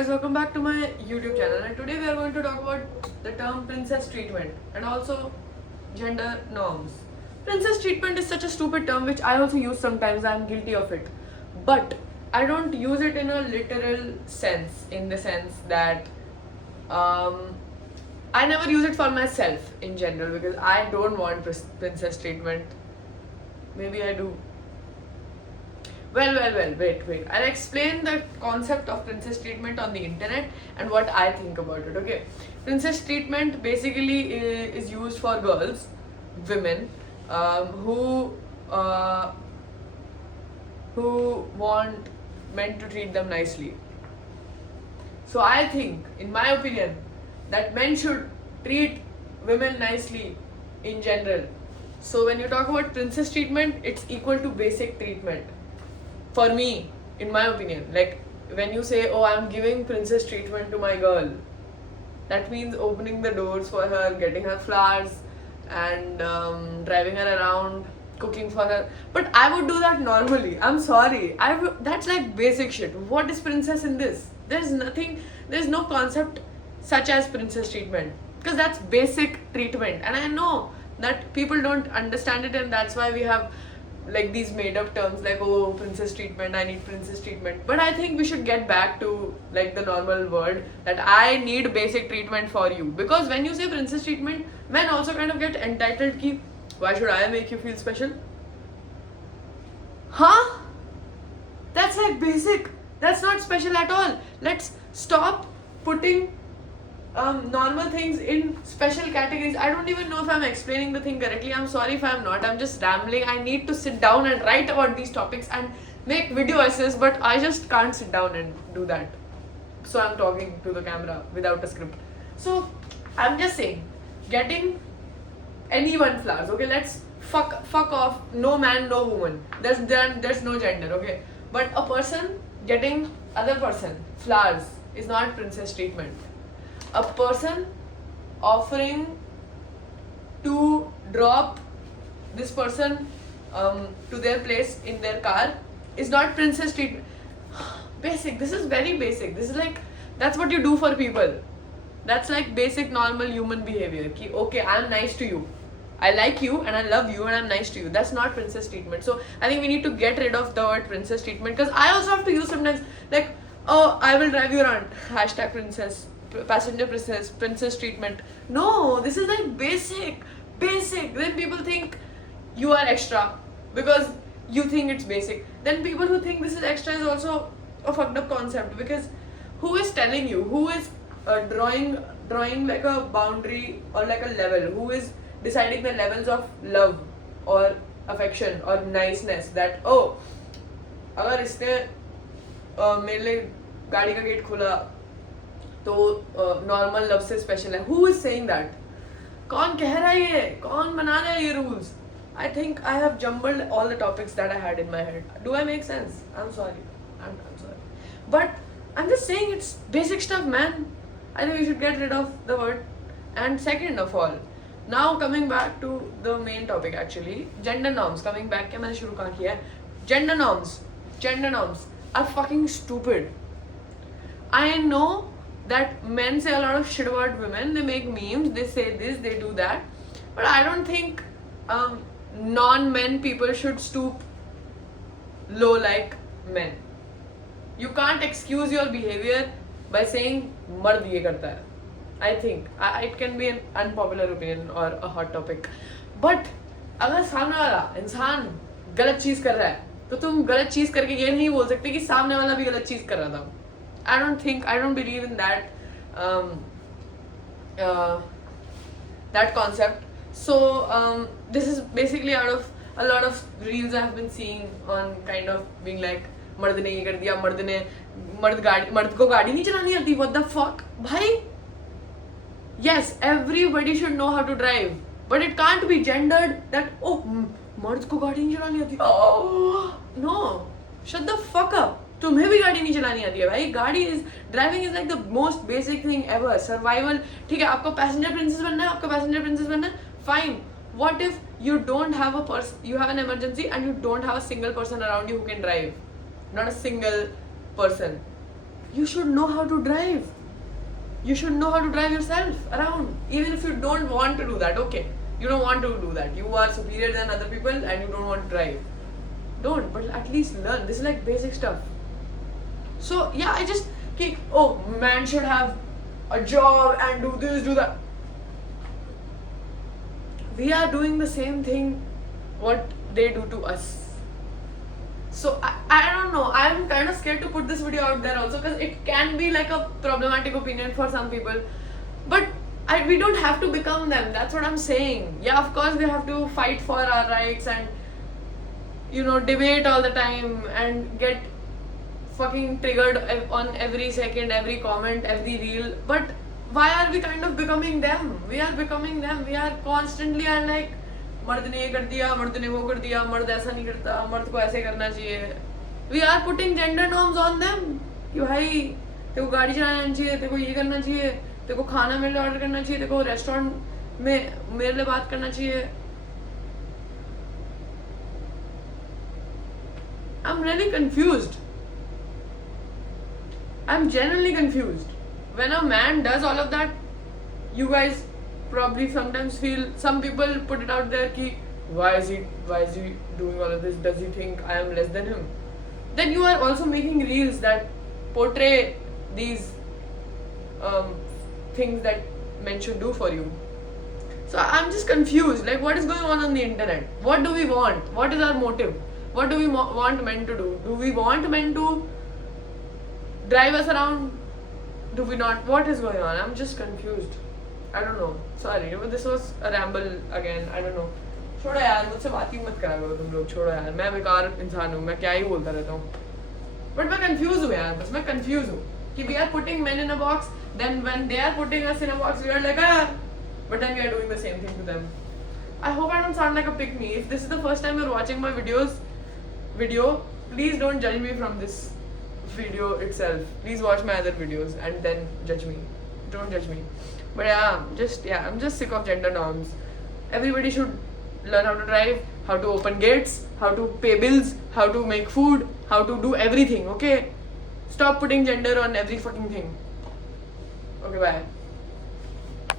Guys, welcome back to my YouTube channel, and today we are going to talk about the term princess treatment and also gender norms. Princess treatment is such a stupid term which I also use sometimes. I'm guilty of it, but I don't use it in a literal sense, in the sense that um, I never use it for myself in general because I don't want princess treatment. Maybe I do. Well, wait. I'll explain the concept of princess treatment on the internet and what I think about it, okay? Princess treatment basically is used for girls, women, uh, who want men to treat them nicely. So I think, in my opinion, that men should treat women nicely in general. So when you talk about princess treatment, it's equal to basic treatment. For me, in my opinion, like when you say, oh, I'm giving princess treatment to my girl, that means opening the doors for her, getting her flowers, and driving her around, cooking for her. But I would do that normally. I'm sorry. That's like basic shit. What is princess in this? There's nothing, there's no concept such as princess treatment because that's basic treatment. And I know that people don't understand it, and that's why we have like these made up terms like, oh, princess treatment, I need princess treatment. But I think we should get back to like the normal word that I need basic treatment for you, because when you say princess treatment, men also kind of get entitled ki why should I make you feel special? Huh? That's like basic. That's not special at all. Let's stop putting normal things in special categories. I don't even know if I'm explaining the thing correctly. I'm sorry if I'm not. I'm just rambling. I need to sit down and write about these topics and make video essays, but I just can't sit down and do that. So I'm talking to the camera without a script. So I'm just saying, getting anyone flowers, okay? Let's fuck off. No man, no woman. There's no gender, okay? But a person getting other person flowers is not princess treatment. A person offering to drop this person to their place in their car is not princess treatment. Basic. This is very basic. This is like, that's what you do for people. That's like basic normal human behavior. Ki, okay, I'm nice to you. I like you and I love you and I'm nice to you. That's not princess treatment. So I think we need to get rid of the word princess treatment, because I also have to use sometimes like, oh, I will drive you around. Hashtag princess. Passenger princess treatment. No, this is like basic. Then people think you are extra because you think it's basic. Then people who think this is extra is also a fucked up concept, because who is telling you? Who is drawing like a boundary or like a level? Who is deciding the levels of love or affection or niceness? That, oh, अगर इसने मेरे लिए गाड़ी का gate खुला तो normal love से special है. Who is saying that? कौन कह रहा है ये? कौन बना रहा है ये rules? I think I have jumbled all the topics that I had in my head. Do I make sense? I'm sorry, but I'm just saying it's basic stuff, man. I think we should get rid of the word. And second of all, now coming back to the main topic, actually, gender norms. Coming back, क्या मैंने शुरू कहाँ किया है? Gender norms are fucking stupid. I know that men say a lot of shit about women. They make memes, they say this, they do that, but I don't think non-men people should stoop low like men. You can't excuse your behavior by saying मर्द ये करता है. I think it can be an unpopular opinion or a hot topic, but अगर सामने वाला इंसान गलत चीज कर रहा है तो तुम गलत चीज करके ये नहीं बोल सकते कि सामने वाला भी गलत चीज कर रहा था. I don't believe in that concept. So this is basically out of a lot of reels I have been seeing on kind of being like, मर्द ने ये कर दिया, मर्द को गाड़ी नहीं चलानी आती. What the fuck, भाई? Yes, everybody should know how to drive, but it can't be gendered that, oh, मर्द को गाड़ी नहीं चलानी आती. Oh no, shut the fuck up. तुम्हें भी गाड़ी नहीं चलानी आती है भाई. Driving is like the most basic thing ever. Survival. ठीक है, आपको पैसेंजर प्रिंसेस बनना है, fine. What if you don't have you have an emergency and you don't have a single person around you who can drive? Not a single person. you should know how to drive. You should know how to drive yourself around. Even if you don't want to do that, okay. You don't want to do that. You are superior than other people and you don't want to drive. Don't, but at least learn. This is like basic stuff. So yeah, I just kick, oh, man should have a job and do this, do that. We are doing the same thing what they do to us. So I don't know, I'm kind of scared to put this video out there also because it can be like a problematic opinion for some people, but we don't have to become them. That's what I'm saying. Yeah, of course we have to fight for our rights and debate all the time and get fucking triggered on every second, every comment, every reel, but why are we kind of becoming them? We are becoming them. We are constantly are like, मर्द ने ये कर दिया, मर्द ने वो कर दिया, मर्द ऐसा नहीं करता, मर्द को ऐसे करना चाहिए. We are putting gender norms on them. कि भाई तेरे को गाड़ी चलाना चाहिए, तेरे को ये करना चाहिए, तेरे को खाना मेरे लिए ऑर्डर करना चाहिए, तेरे को रेस्टोरेंट में मेरे लिए बात करना चाहिए. I'm really confused. I'm genuinely confused. When a man does all of that, you guys probably sometimes feel, some people put it out there ki why is he doing all of this? Does he think I am less than him? Then you are also making reels that portray these things that men should do for you. So I'm just confused. Like, what is going on the internet? What do we want? What is our motive? What do we want men to do? Do we want men to drive us around? Do we not? What is going on? I'm just confused. I don't know. Sorry, this was a ramble again. I don't know. छोड़ो यार, मुझसे बात ही मत करा करो तुम लोग. छोड़ो यार, मैं बेकार इंसान हूँ, मैं क्या ही बोलता रहता हूँ. But मैं confused हूँ यार, बस मैं confused हूँ कि we are putting men in a box, then when they are putting us in a box, we are like but then we are doing the same thing to them. I hope I don't sound like a pick me. If this is the first time you're watching my video, please don't judge me from this video itself. Please watch my other videos and then judge me. Don't judge me. But I'm just sick of gender norms. Everybody should learn how to drive, how to open gates, how to pay bills, how to make food, how to do everything, okay? Stop putting gender on every fucking thing. Okay, bye.